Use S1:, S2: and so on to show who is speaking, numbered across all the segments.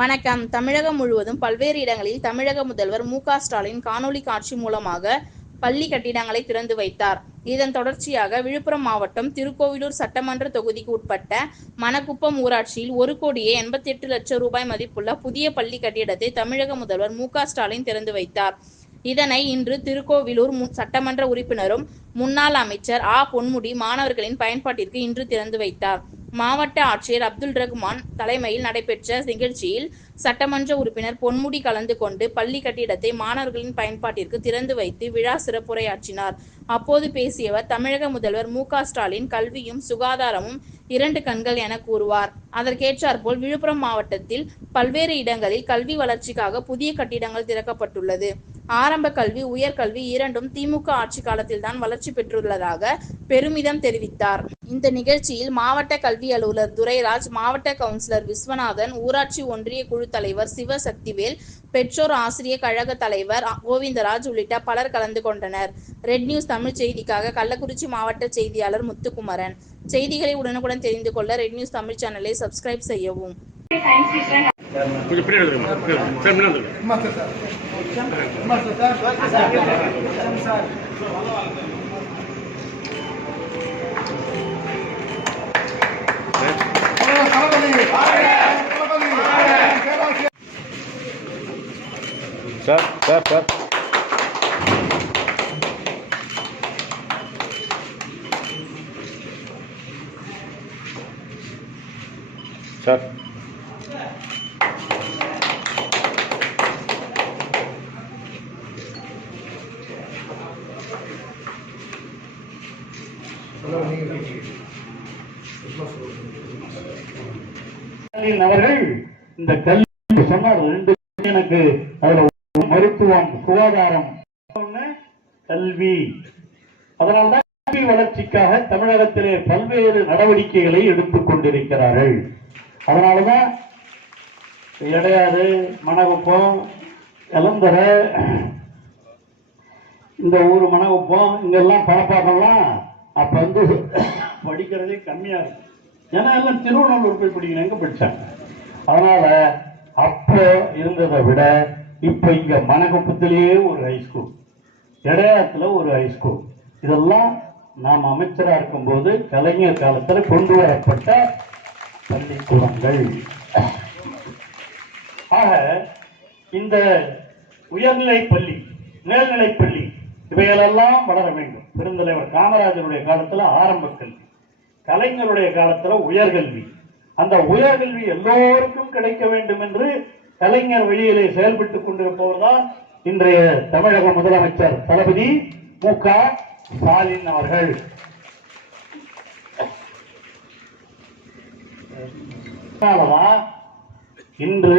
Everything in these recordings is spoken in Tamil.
S1: வணக்கம். தமிழகம் முழுவதும் பல்வேறு இடங்களில் தமிழக முதல்வர் மு ஸ்டாலின் காணொலி காட்சி மூலமாக பள்ளி கட்டிடங்களை திறந்து வைத்தார். இதன் தொடர்ச்சியாக விழுப்புரம் மாவட்டம் திருக்கோவிலூர் சட்டமன்ற தொகுதிக்கு உட்பட்ட மணக்குப்பம் ஊராட்சியில் ஒரு கோடியே எண்பத்தி எட்டு லட்சம் ரூபாய் மதிப்புள்ள புதிய பள்ளி கட்டிடத்தை தமிழக முதல்வர் மு ஸ்டாலின் திறந்து வைத்தார். இதனை இன்று திருக்கோவிலூர் மு- சட்டமன்ற உறுப்பினரும் முன்னாள் அமைச்சர் ஆ பொன்முடி மாணவர்களின் பயன்பாட்டிற்கு இன்று திறந்து வைத்தார். மாவட்ட ஆட்சியர் அப்துல் ரஹ்மான் தலைமையில் நடைபெற்ற நிகழ்ச்சியில் சட்டமன்ற உறுப்பினர் பொன்முடி கலந்து கொண்டு பள்ளி கட்டிடத்தை மாணவர்களின் பயன்பாட்டிற்கு திறந்து வைத்து விழா சிறப்புரையாற்றினார். அப்போது பேசியவர் தமிழக முதல்வர் மு. ஸ்டாலின் கல்வியும் சுகாதாரமும் இரண்டு கண்கள் என கூறுவார். அதற்கேற்றாற்போல் விழுப்புரம் மாவட்டத்தில் பல்வேறு இடங்களில் கல்வி வளர்ச்சிக்காக புதிய கட்டிடங்கள் திறக்கப்பட்டுள்ளது. ஆரம்ப கல்வி உயர்கல்வி இரண்டும் திமுக ஆட்சி காலத்தில்தான் வளர்ச்சி பெற்றுள்ளதாக பெருமிதம் தெரிவித்தார். இந்த நிகழ்ச்சியில் மாவட்ட கல்வி அலுவலர் துரைராஜ் மாவட்ட கவுன்சிலர் விஸ்வநாதன் ஊராட்சி ஒன்றிய குழு தலைவர் சிவசக்திவேல் பெற்றோர் ஆசிரியர் கழக தலைவர் கோவிந்தராஜ் உள்ளிட்ட பலர் கலந்து கொண்டனர். ரெட் நியூஸ் தமிழ் செய்திக்காக கள்ளக்குறிச்சி மாவட்ட செய்தியாளர் முத்துக்குமரன். செய்திகளை உடனுக்குடன் தெரிந்து கொள்ள ரெட் நியூஸ் தமிழ் சேனலை சப்ஸ்கிரைப் செய்யவும்.
S2: கொஞ்சம் பின்னாடி வந்துருங்க சார் முன்னாடி வந்துருங்க
S3: master sir master sir sir Thalapathy Thalapathy பேராசிரியர்
S4: சார் சார் சார் சார்
S5: அவர்கள் இந்த கல்வி சொன்னார் ரெண்டு எனக்கு அதுல மருத்துவம் சுகாதாரம். கல்வி. அதனால்தான் கல்வி வளர்ச்சிக்காக தமிழகத்திலே பல்வேறு நடவடிக்கைகளை எடுத்துக் கொண்டிருக்கிறார்கள். அதனாலதான் எடையாறு மணகுப்பம் இளந்தர இந்த ஊர் மணகுப்பம் இங்கெல்லாம் பணப்பாக்கம்லாம் அப்ப வந்து படிக்கிறதே கம்மியா இருக்கும். ஏன்னா எல்லாம் திருவண்ணாமலை போய் படிக்கணும் எங்க படிச்சாங்க? அதனால அப்போ இருந்ததை விட இப்போ இங்கே மணக்குப்பத்திலேயே ஒரு ஹைஸ்கூல் இடையாத்துல ஒரு ஹைஸ்கூல் இதெல்லாம் நாம் அமைச்சராக இருக்கும்போது கலைஞர் காலத்தில் கொண்டு வரப்பட்ட பள்ளிக்கூடங்கள். ஆக இந்த உயர்நிலை பள்ளி மேல்நிலை பள்ளி இவைகளெல்லாம் வளர வேண்டும். பெருந்தலைவர் காமராஜருடைய காலத்தில் ஆரம்ப கல்வி கலைஞருடைய காலத்தில் உயர்கல்வி. அந்த உயர்கல்வி எல்லோருக்கும் கிடைக்க வேண்டும் என்று கலைஞர் வெளியிலே செயல்பட்டுக் கொண்டிருப்பவர் தான் இன்றைய தமிழக முதலமைச்சர் தளபதி மு க ஸ்டாலின் அவர்கள். இன்று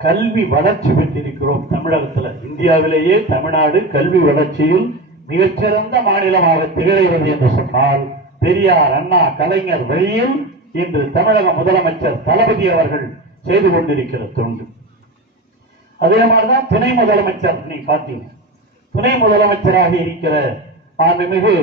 S5: கல்வி வளர்ச்சி பெற்றிருக்கிறோம் தமிழகத்துல. இந்தியாவிலேயே தமிழ்நாடு கல்வி வளர்ச்சியில் மிகச்சிறந்த மாநிலமாக திகழ்கிறது என்று சொன்னால் பெரியார் அண்ணா கலைஞர் வழியில் இன்று தமிழக முதலமைச்சர் தளபதி அவர்கள் செய்து கொண்டிருக்கிற தொண்டு. அதே மாதிரிதான் துணை முதலமைச்சர் நீங்க பார்த்தீங்க துணை முதலமைச்சராக இருக்கிற மாண்புமிகு